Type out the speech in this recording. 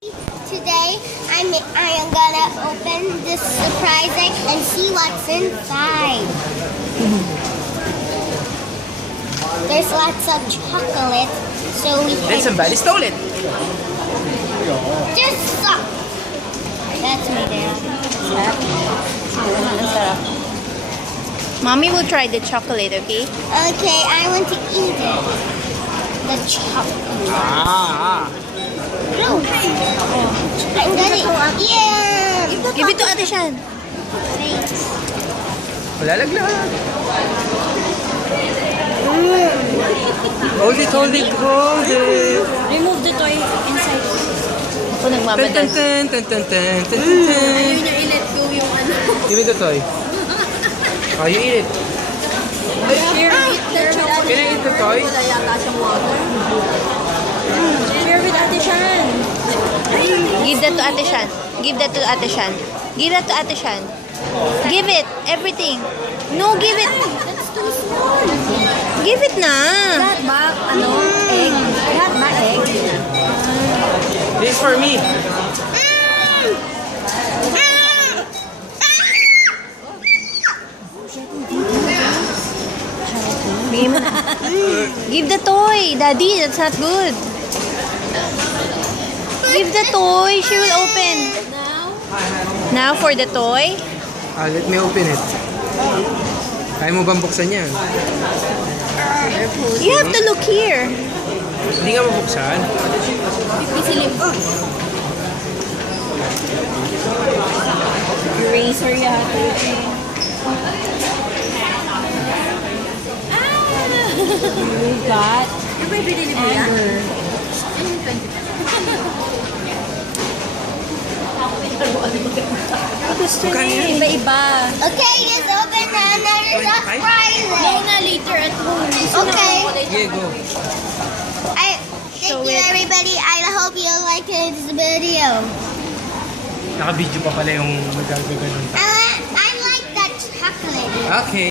Today, I am gonna open this surprise egg and see what's inside. There's lots of chocolate, so we can... Then somebody stole it. Just stop. That's me there. Mommy will try the chocolate, okay? Okay, I want to eat it. The chocolate. No. I'm gonna eat it. Give it to Ate Shan. Thanks. Malalaglag. Hold it, hold it, hold it. Remove the toy inside. Ako Ten, nagmamadal. ten, ten, ten, ten, ten, ten, ten. Ayaw niya i-let go yung ano. Give me the toy. Oh, you eat it. Share the chocolate. Can I eat the toy? Wala yata siyang water. Share with Ate Shan. Give that to Ate Shan. Give that to Ate Shan. Give that to Ate Shan. Give it. Everything. No, give it. That's too small. Give it na. Lahat ba? Ano? Egg? Lahat ba egg? This is for me. Give the toy. Daddy, that's not good. Give the toy. She will open. Now for the toy. Let me open it. Kaya mo bang buksan yan? You have to look here. Hindi nga mabuksan. Eraser yata. We got anger. Gusto niya iba-iba. Okay, let's open another surprise egg. No na later at home. Okay. Yeah, go. Thank you everybody. I hope you like this video. Naka-video pa pala yung magagaganon. I like that chocolate. Okay.